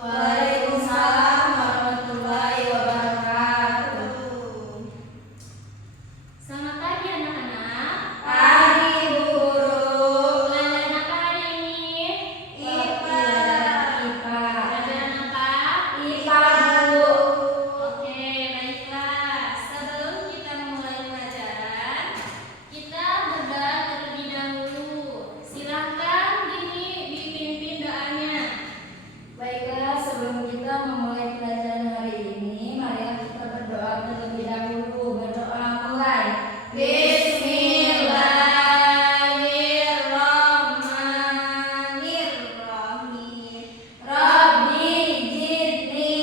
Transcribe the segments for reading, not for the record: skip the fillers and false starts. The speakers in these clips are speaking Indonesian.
Waalaikumsalam warahmatullahi wabarakatuh. Selamat pagi anak-anak. Pagi Bu Guru. Pelajaran apa hari ini? IPA. Pelajaran apa? IPA Bu. Oke, baiklah. Sebelum kita memulai pelajaran, kita berdoa terlebih dahulu. Silakan dipimpin doanya. Baiklah, sebelum kita memulai pelajaran hari ini, marilah kita berdoa terlebih dahulu. Berdoa mulai. Bismillahirrahmanirrahim. Rabbi zidni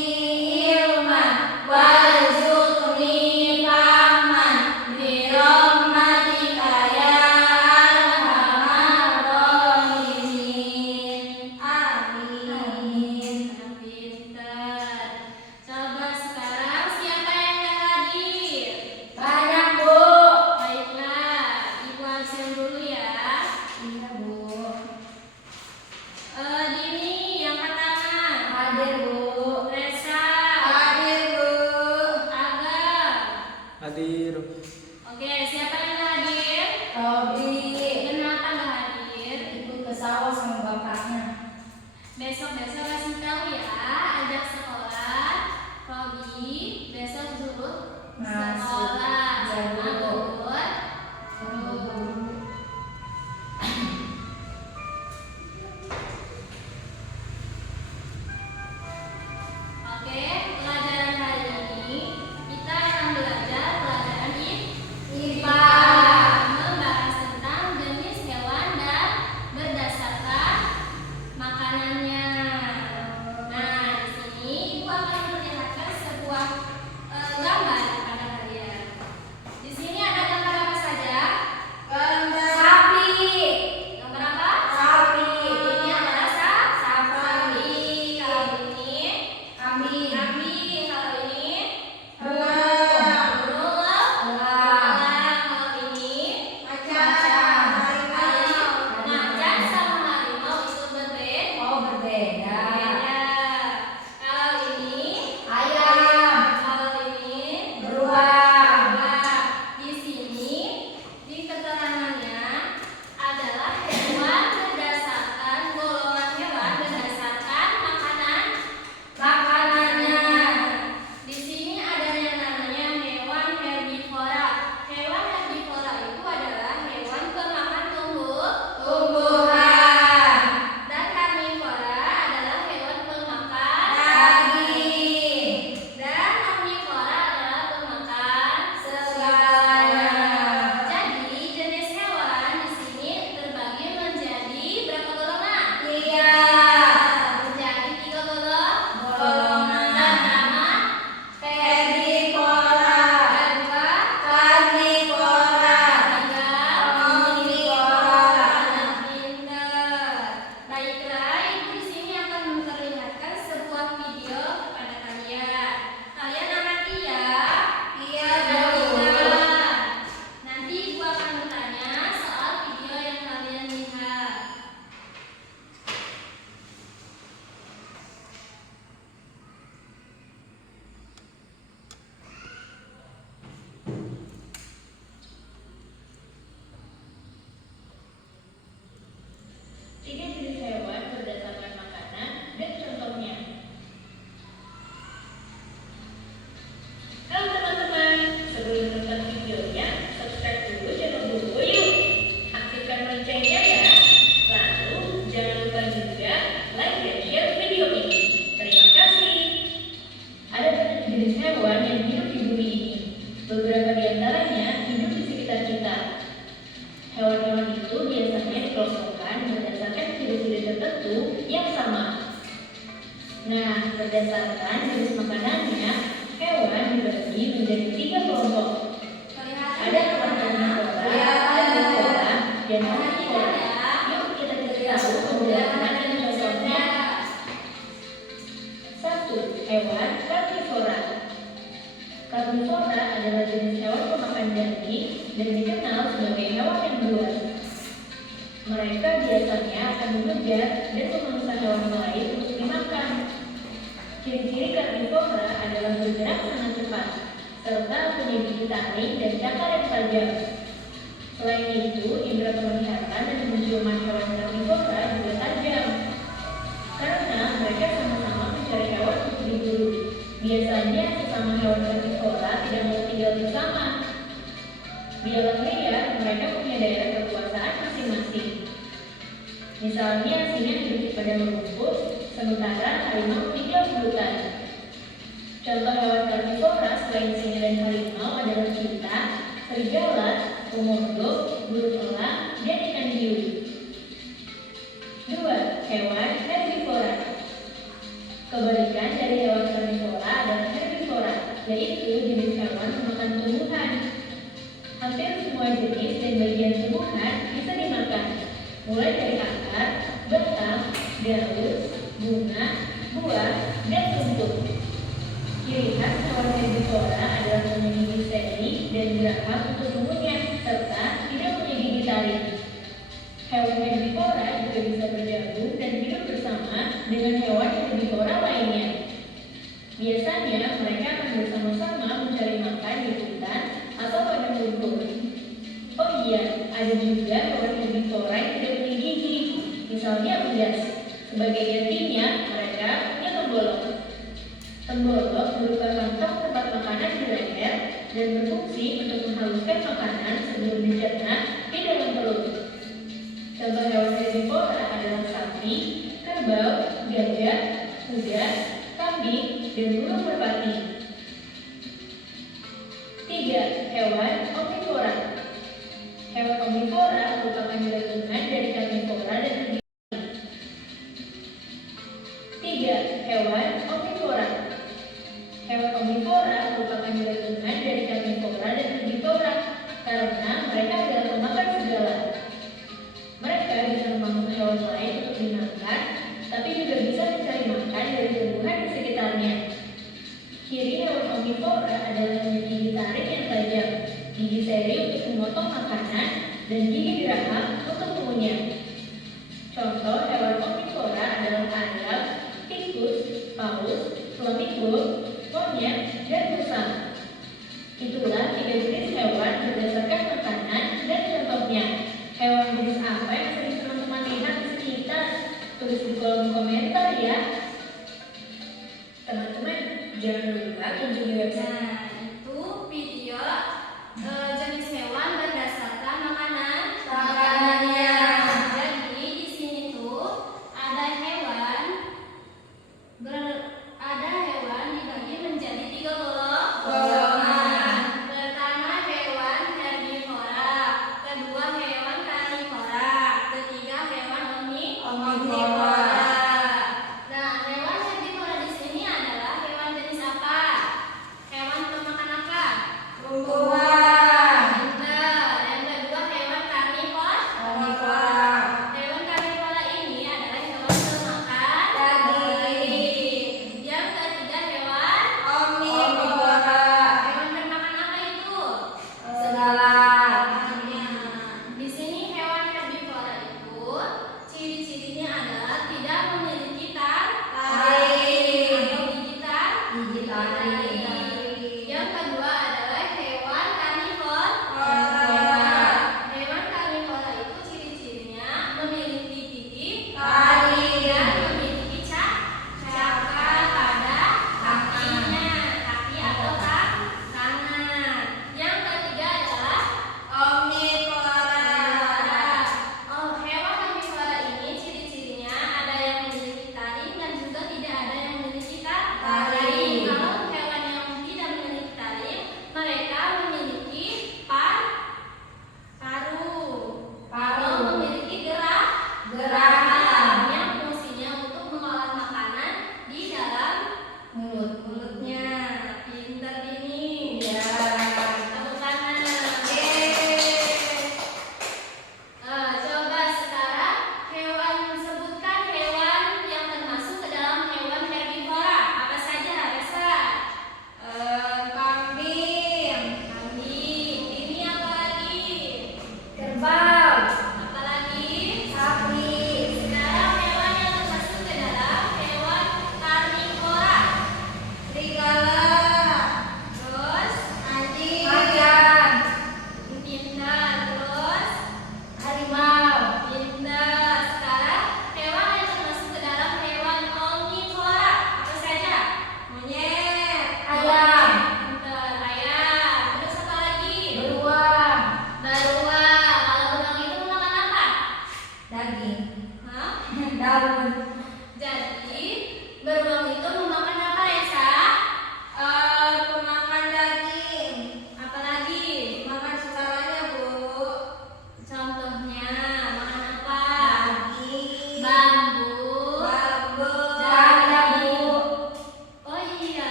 ilman warzuqni fahman birahmatika ya arhamar rahimin. Amin. Anak pintar. Coba sekarang siapa yang gak hadir? Banyak Bu. Baiklah, Ibu absen dulu ya. Iya Bu. Dini yang angkat tangan. Hadir Bu. Resa, Hadir Bu. Agam. Hadir. Oke, siapa yang gak hadir? Robi Kenapa gak hadir? ikut ke sawah sama bapaknya. Besok-besok kasih tahu ya, ajak sekolah. Robi, besok dulu Masuk. sekolah Ya, sama Bu. Bubur. Oke, pelajaran hari ini kita akan belajar pelajaran IPA. membahas tentang jenis hewan dan berdasarkan makanannya. Nah, di sini Ibu akan memperlihatkan sebuah gambar kepada kalian. Di sini ada gambar apa saja? Gambar sapi. Gambar apa? Sapi. Ini adalah sapi. Sapi. Kalau ini Kambing. kambing. Kalau ini Belang. burung. Belang. Kalau ini Macan. macan sama harimau itu berbeda. Oh berbeda. Kalau ini Ayam. kalau ini Beruang. di sini di keterangannya adalah hewan berdasarkan golongan hewan berdasarkan makanannya. Di sini ada yang namanya hewan herbivora. Hewan herbivora itu adalah hewan pemakan Tumbuhan. dan karnivora adalah hewan pemakan Daging. dan omnivora adalah pemakan Segalanya. Jadi jenis hewan di sini terbagi menjadi berapa golongan? 3 Menjadi 3 golongan. Pertama, Herbivora. kedua, Karnivora. ketiga, Omnivora. anak pintar. Baiklah, Ibu di sini akan memperlihatkan sebuah video kepada kalian. Kalian amati ya. Iya Dan Bu. lihat. Nanti Ibu akan bertanya soal video yang kalian lihat. Tiga jenis hewan berdasarkan makanan dan contohnya. Halo teman-teman, sebelum nonton videonya, subscribe dulu channel Bubu yuk. Aktifkan loncengnya ya. Lalu jangan lupa juga like dan share video ini. Terima kasih. Ada banyak jenis hewan yang hidup di bumi ini. Beberapa di antaranya hidup di sekitar kita. Hewan-hewan itu biasanya dikelompokkan berdasarkan ciri-ciri tertentu yang sama. Nah, berdasarkan jenis makanannya, hewan dibagi menjadi 3 kelompok. Ada hewan karnivora, herbivora, dan omnivora. Yuk kita cari tahu penjelasan dan contohnya. 1. Hewan karnivora. Karnivora adalah jenis hewan pemakan daging dan dikenal sebagai hewan yang buas. Mereka biasanya akan mengejar dan memangsa hewan lain untuk dimakan. tajam. Selain itu, indera penglihatan dan penciuman hewan karnivora juga tajam. Karena mereka sama-sama mencari hewan untuk diburu. Biasanya sesama hewan karnivora tidak mau tinggal bersama. Di alam liar, mereka punya daerah kekuasaan masing-masing. Misalnya, singa hidup di padang rumput, sementara harimau tinggal di hutan. Contoh hewan karnivora selain singa dan harimau adalah cheetah, serigala, komodo, burung elang, dan ikan hiu. 2. Hewan herbivora. Kebalikan dari hewan karnivora adalah herbivora, yaitu jenis hewan pemakan tumbuhan. Hampir semua jenis dan bagian tumbuhan bisa dimakan, mulai dari akar, batang, daun, bunga, buah, dan rumput. Ciri khas hewan herbivora adalah memiliki gigi seri dan geraham untuk mengunyah, serta tidak punya gigi taring. Hewan herbivora juga bisa bergabung dan hidup bersama dengan hewan herbivora lainnya. Biasanya mereka akan bersama-sama mencari makan di hutan atau padang rumput. Oh iya, ada juga hewan herbivora yang tidak punya gigi, misalnya unggas. Sebagai gantinya, mereka punya tembolok. Tembolok berupa kantong tempat makanan di leher dan berfungsi untuk menghaluskan makanan sebelum dicerna di dalam perut. Contoh hewan herbivora adalah sapi, kerbau, gajah, kuda, kambing, dan burung merpati. 3. Hewan omnivora. Hewan omnivora merupakan gabungan dari karnivora dan herbivora. 3. Hewan omnivora. Hewan omnivora merupakan gabungan dari karnivora dan herbivora karena mereka adalah pemakan segala. Mereka bisa memakan hewan lain untuk dimakan, tapi juga bisa mencari makan dari tumbuhan di sekitarnya. Ciri hewan omnivora adalah memiliki gigi taring yang tajam, gigi seri untuk memotong makanan, dan gigi geraham untuk mengunyah. Contoh hewan omnivora adalah ayam, tikus, paus, flamingo, monyet, dan musang. Itulah 3 jenis hewan berdasarkan makanan dan contohnya. Hewan jenis apa yang sering teman-teman lihat di sekitar? Tulis di kolom komentar ya. Teman-teman, jangan lupa kunjungi website. Nah, itu video jenis hewan berdasarkan makanannya. Jadi di sini tuh ada hewan dibagi menjadi 3 golongan. Pertama hewan herbivora.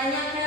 banyak